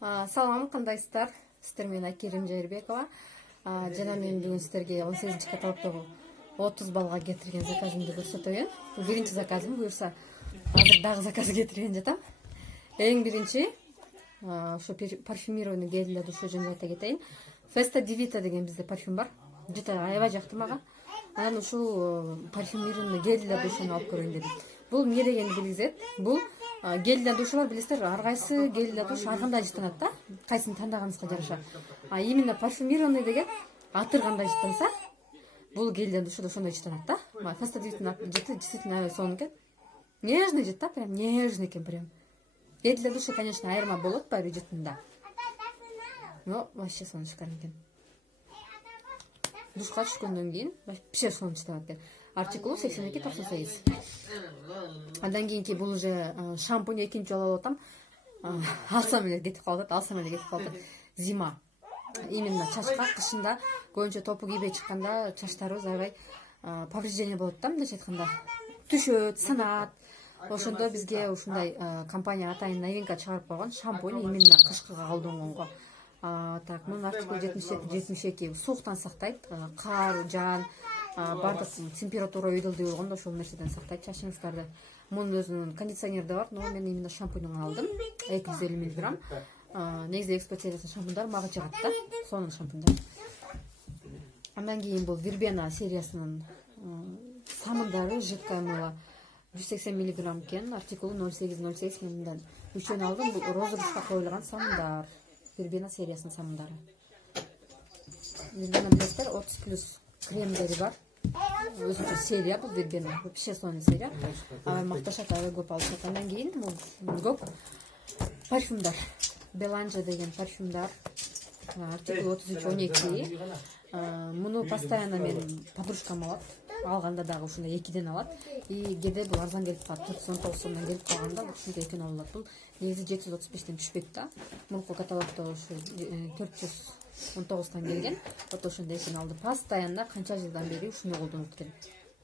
Салам, кандайсыздар? Сиздер менен Айкерим Жайырбекова. Жана мен бүгүн сиздерге 18 каталогдогу 30 балга кетирген заказымды көрсөтөйүн. Бул биринчи заказым, буюрса азыр дагы заказ кетирген жатам. Эң биринчи ошо парфюмированный гель для душа жөнүндө айта кетейин. Festa Divita деген бизде парфюм бар. Жыта аябай жакты мага. Анан ушул парфюмированный гель для душаны алып көрөйүн дедим. Бул эмне дегенди билсеңиздер? Бул гель для душ бар, билесиздер, ар кайсы гель для душ ар кандай жыттанат да, кайсын тандаганыңызга жараша. Именно парфюмированный деген атыр кандай жыттанса, бул гель для душ ошондой жыттанат да. Festa Divita'нын жыты действительно сонун экен. Нежный жыт да, прям нежный экен прям. Гель для душа, конечно, айырма болот баары жытында. Но вообще сонун шикарный экен. Душка түшкөндөн кийин вообще сонун жыттанат экен. Артикулу 82-98. Андан кийинки бул уже шампунь экинчи жолу алып атам. Алсам эле кетип калат. Зима. Именно чачка кышында көбүнчө топу кийбей чыкканда чачтарыбыз аябай повреждение болот да, мындайча айтканда. Түшөт, сынат. Ошондо бизге ушундай компания атайын новинка чыгарып койгон шампунь именно кышкыга колдонгонго. Так, мунун артикулу 77-72 сууктан сактайт, кар, жан, бардык температура үйдөлдүй болгондо ошол нерседен сактайт чачыңыздарды. Мунун өзүнүн кондиционери да бар, но мен именно шампуньун алдым. 250 мг. Негизи экспо сериясынын шампуньдары мага жагат да, сонун шампуньдар. Андан кийин бул Вербена сериясынын самындары жидкое мыло 180 мг экен, артикулу 0808 мен мындан 3-өн алдым. Бул розыгрышка коюлган самындар. Вербена сериясынын самындары. Вербена билесиздер, 30+ кремдери бар. Өзүнчө серия бул Вербена. Вообще сонун серия. Макташат, аябай көп алышат. Андан кийин бул көп парфюмдар. Беланжа деген парфюмдар. Артикул 3312. Муну постоянно мен подружкам алат. Алганда дагы ушундай 2ден алат. И кээде бул арзан келип калат. 419 сомдон келип калганда ушундай экөөнү алат. Бул негизи 735ден түшпөйт да. Мурунку каталогдо ушу 419 келген. Вот ошондой экөөнү алды. Постоянно канча жылдан бери ушуну колдонуп келем.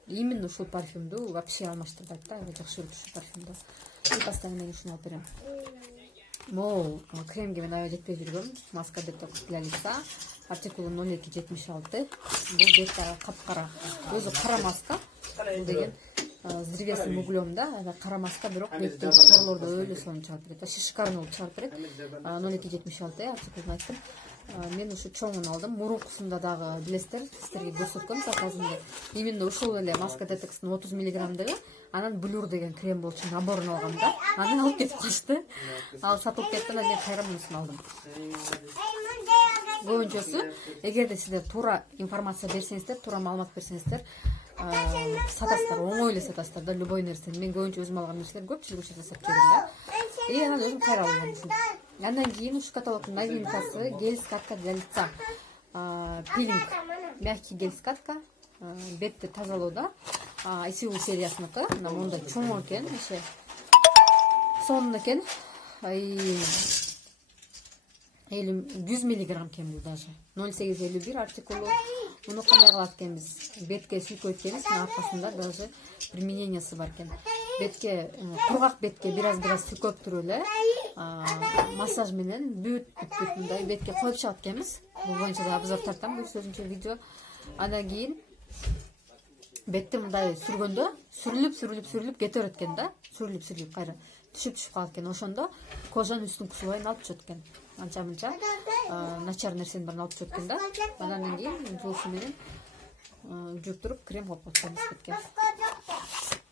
Именно ушул парфюмду вообще алмаштырбайт да. Жакшы көрөт ушул парфюмду. И постоянно мен ушуну алып берем. Мол кремге мен аябай жетпей жүргөм. Маска детокс для лица. Артикулу 0276. Бул беттагы капкара. Өзү кара маска. Бул деген с древесным углем, да, кара маска, бирок беттеги торлорду өлө сонун чыгарып берет. Вообще шикарный болуп чыгарып берет. 0276 артикулун айттым. Мен ушу чоңун алдым. Мурункусунда дагы билесиздер, сиздерге көрсөткөм заказымды. Именно ушул эле маска детокстун 30 мг. Анан блюр деген крем болчу, наборун алгам да. Аны алып кетип калышты. Ал сатылып кетти, анан мен кайра мунусун алдым. Көбүнчөсү, эгерде сиздер туура информация берсеңиздер, туура маалымат берсеңиздер, сатасыздар, оңой эле сатасыздар да, любой нерсени. Мен көбүнчө өзүм алган нерселер көпчүлүгү жасап жүрөм да. И анан өзүм кайра алгам ушун. Андан кийин ушу каталогдун новинкасы гель скатка для лица. Пилинг, мягкий гель скатка, бетти тазалоодо. ICU сериясыныкы, мына мондай чоң экен, иши сонун экен. 100 мг экен бул даже. 0851 артикулу. Муну кандай кылат экенбиз? Бетке сүйкөйт экенбиз, аркасында даже применениясы бар экен. Бетке, кургак бетке бир-аз сүйкөп туруп эле, массаж менен бүт мындай бетке коюп чыгат экенбиз. Бул боюнча да обзор тартам, бул өзүнчө видео. Андан кийин бетти мындай сүргөндө сүрүлүп кете берет экен да. Сүрүлүп кайра түшүп калат экен. Ошондо кожанын үстүн кусубайын алып чыгат экен. Анча-мынча начар нерсенин баарын алып чыгат экен да. Андан кийин жуусу менен жуптуруп крем кылып коет бетке.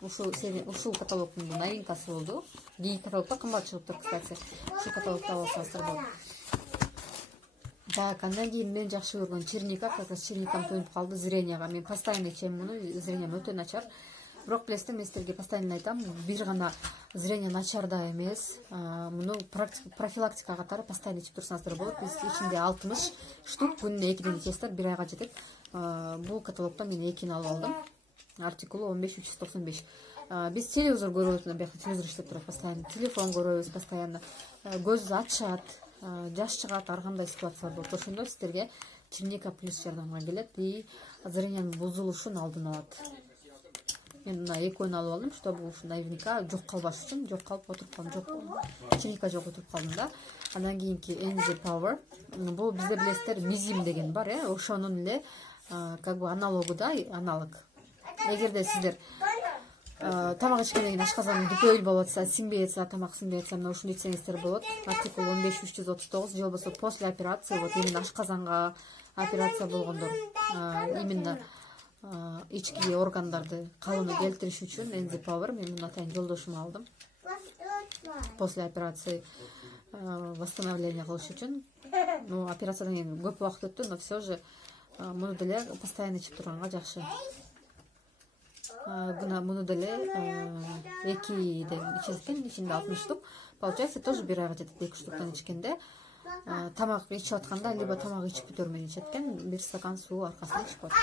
Ушул каталогдун новинкасы болду. Кийинки каталогдо кымбат чыгыптыр, кстати. Ушул каталогдо алсаңыздар болот. Так, андан кийин мен жакшы көргөн черника, как раз черникам төнүп калды зренияга. Мен постоянно ичем муну, зрениям өтө начар. Бирок билесиздер, мен сиздерге постоянно айтам, бир гана зрение начар да эмес. Муну профилактика катары постоянно ичип турсаңыздар болот. Биз ичинде 60 штук, күнүнө 2ден ичесиздер, бир айга жетет. Бул каталогдон мен 2ни алып алдым. Артикулу 15395. Биз телевизор көрөбүз, бияка телевизор иштеп турат постоянно. Телефон көрөбүз постоянно. Көз ачат, жаш чыгат, ар кандай ситуациялар болот. Ошондо сиздерге черника плюс жардамга келет и зрениянын бузулушун алдын алат. мен мына экөөнү алып алдым, чтобы ушу наверняка жок калбаш үчүн. Жок калып отуруп калдым, жок химика жок отуруп калдым да. Андан кийинки Enzy Power. Бул бизде билесиздер Mizim деген бар, ошонун эле как бы аналогу да, аналог. Эгерде сиздер тамак ичкенден кийин ашказан дүпөйл болуп атса, сиңбей атса, тамак сиңбей атса, мына ушуну ичсеңиздер болот. Артикул 15339 же болбосо после операции, вот именно ашказанга операция болгондор, именно ички органдарды калыбына келтириш үчүн Enzy Power мен муну атайын жолдошума алдым. После операции восстановление кылыш үчүн. Ну, операциядан кийин көп убакыт өттү, но все же муну деле постоянно ичип турганга жакшы. Муну деле 2ден ичет экен, ичинде 60 штук. Получается, тоже бир айга жетет 2 штуктан ичкенде. Тамак ичип атканда, либо тамак ичип бүтөрмөй ичет экен, 1 стакан суу аркасынан ичип атат.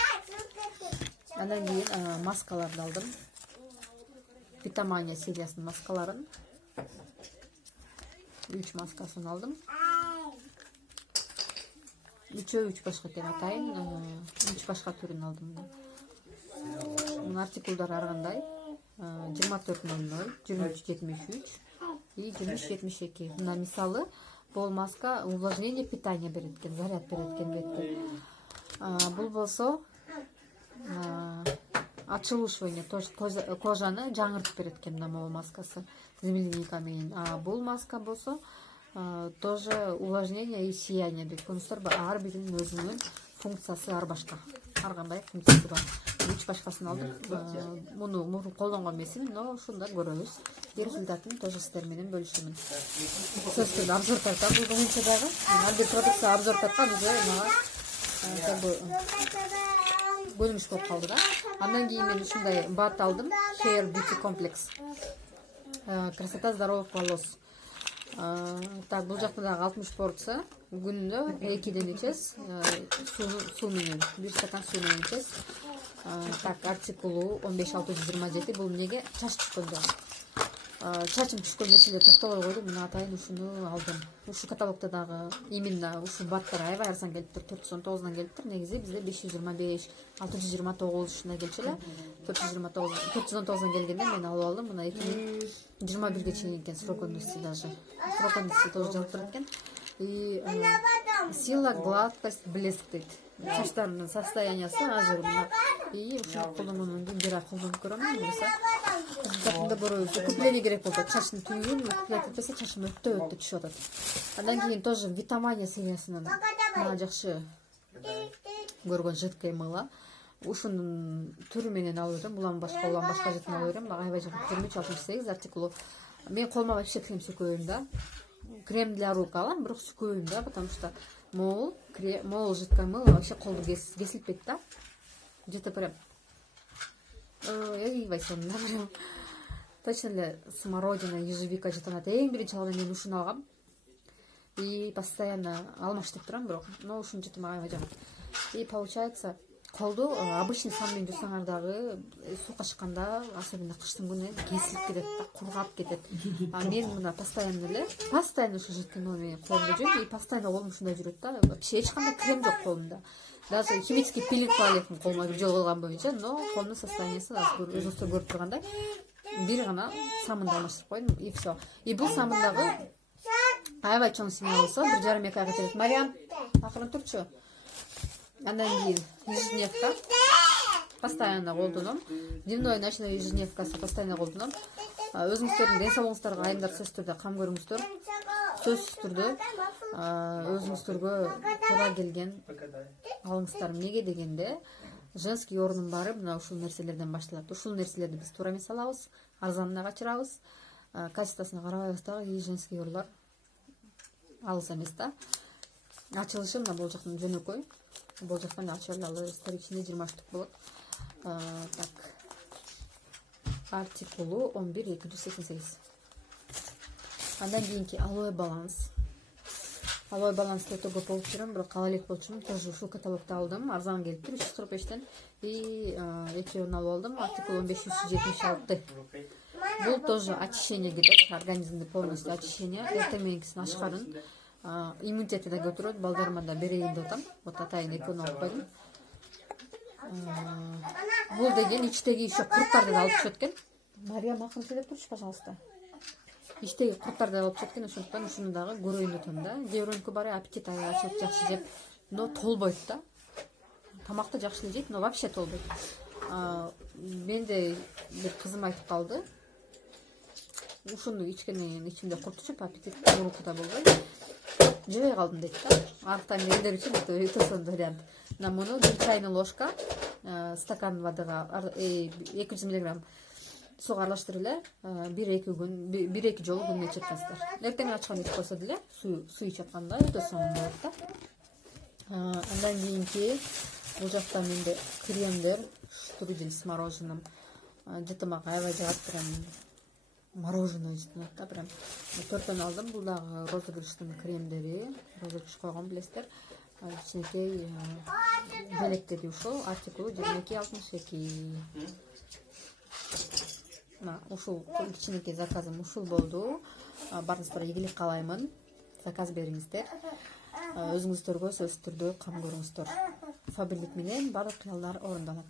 Андан кийин маскаларды алдым. Витамания сериясынын маскаларын. 3 маскасын алдым. 3 башка экен атайын, 3 башка түрүн алдым. Мунун артикулдары ар кандай. 2400, 2373 и 2372. Мына мисалы, бул маска увлажнение питания берет экен, заряд берет экен бетке. Бул болсо отшелушивание, кожаны жаңыртып берет экен мына могу маскасы. Земляника менен. Бул маска болсо тоже увлажнение и сияние деп көрүңүздөр. Ар биринин өзүнүн функциясы ар башка. Ар кандай функциясы бар. 3 башкасын алдым. Муну колдонгон эмесмин, но ушунда көрөбүз. Результатын тоже сиздер менен бөлүшөмүн. Сөз түрдө обзор тарткан бул боюнча дагы. Ар бир продукция обзор тарткан уже мага как бы бөлүнүш болуп калды да. Андан кийин мен ушундай бат алдым. Hair Beauty Complex. Красота здоровых волос. Так, бул жакта дагы 60 порция. Күнүнө 2ден ичесиз. Суу менен, 1 стакан суу менен ичесиз. Так, артикулу 15627. Бул эмнеге? Чач түшкөндө. Чачым түшкөн нерселер токтолой койдум, мына атайын ушуну алдым. Ушу каталогдо дагы именно ушу баттар аябай арзан келиптир, 419дан келиптир. Негизи бизде 525, 629 ушундай келчү эле. 419дан келгенде мен алып алдым. Мына 2021ге чейин экен срок годности даже. Срок годности тоже жазып турат экен. И сила, гладкость, блеск дейт. Чачтардын состояниясы азыр мына. И ушуну колдонгондон кийин бир ай колдонуп көрөм. Результатында көрөбүз. Укрепление керек болот. Чачтын түгүн укреплять этпесе чачым өтө түшүп атат. Андан кийин тоже витамания сериясынын мага жакшы көргөн жидкое мыло. Ушунун түрү менен алып берем. Булан башка жытын алып берем. Мага аябай жакат. 2368 артикулу. Мен колума вообще крем сүкөйм да. Крем для рук алам, бирок сүкөйм да, потому что мол жидкое мыло вообще колду кесилбейт да. Где-то прям эгийбайсың да, прям точно эле смородина, ежевика жытынат. Эң биринчи алганда мен ушуну алгам. И постоянно алмаштырып турам, бирок но ушунун жыты мага аябай жагат. И получается, колду обычный саммен жусаңар дагы суукка чыкканда, особенно кыштын күнү кесилип кетет, кургап кетет. Мен мына постоянно ушу жидкое мыло менен колумду жуйм, и постоянно колум ушундай жүрөт да. Вообще эч кандай крем жок колумда. Даже химический пилинг кыла элекмин колума бир жолу кылган боюнча, но колумдун состояниясы өзүңүздөр көрүп тургандай бир гана самынды алмаштырып койдум, и все. И бул самын дагы аябай чоң семья болсо 1,5-2 айга жетет. Мариям, акырын турчу. Андан кийин ежедневка. Постоянно колдоном. Дневной, ночной ежедневкасы постоянно колдоном. Өзүңүздөрдүн ден соолугуңуздарга айымдар сөзсүз түрдө кам көрүңүздөр. Сөзсүз түрдө өзүңүздөргө туура келген алыңыздар. Эмнеге дегенде, женский ордун баары мына ушул нерселерден башталат. Ушул нерселерди биз туура эмес алабыз, арзанына качырабыз. Качествосуна карабайбыз дагы, и женский орлар алыс эмес да. Ачылышы мына бул жактан жөнөкөй. Бул жактан ачып алабыз. Ичинде 20 штук болот. Так. Артикулу 11288. Андан кийинки алоэ баланс. Алоэ балансты өтө көп болуп жүрөм, бирок кала элек болчумун. Тоже ушул каталогдо алдым. Арзан келиптир 345тен. И экөөнү алып алдым. Артикул 15376. Бул тоже очищение кетет. Организмди полностью очищение. Эртең мененкисин ашкарын. Иммунитети да көтөрөт. Балдарыма да берейин деп атам. Вот атайын экөөнү алып койдум. Бул деген ичтеги еще курттарды да алып түшөт экен. Мариям акын сөйлөп турчу, пожалуйста. Ичтеги курттарды да алып түшөт экен, ошондуктан ушуну дагы көрөйүн деп атам да. Кээ бирөөнүкү бар аппетит ачылып жакшы жеп, но толбойт да. Тамакты жакшы эле жейт, но вообще толбойт. Менде бир кызым айтып калды. Ушуну ичкенен ичимде курт түшүп, аппетит мурунку да болбой. Жебей калдым дейт да. Арктан элдер үчүн өтө сонун вариант. На муну 1 чайный ложка стакан водага 200 мг суга аралаштырып эле 1-2 күн 1-2 жолу күнүнө ичет атасыздар. Эртең ачканда ичип койсо деле суу ичип атканда өтө сонун болот да. Андан кийинки бул жакта менде кремдер, штрудель с мороженым. Жытымак аябай жагат, прям мороженое жытынат да, прям 4төн алдым. Бул дагы розыгрыштын кремдери, розыгрыш койгон билесиздер. Кичинекей белектеги ушул, артикулу 2262. Ушул кичинекей заказым ушул болду. Барыңыздарга ийгилик каалаймын. Заказ бериңиздер. Өзүңүздөргө сөзсүз түрдө кам көрүңүздөр. Фабирлик менен баардык кыялдар орундалат.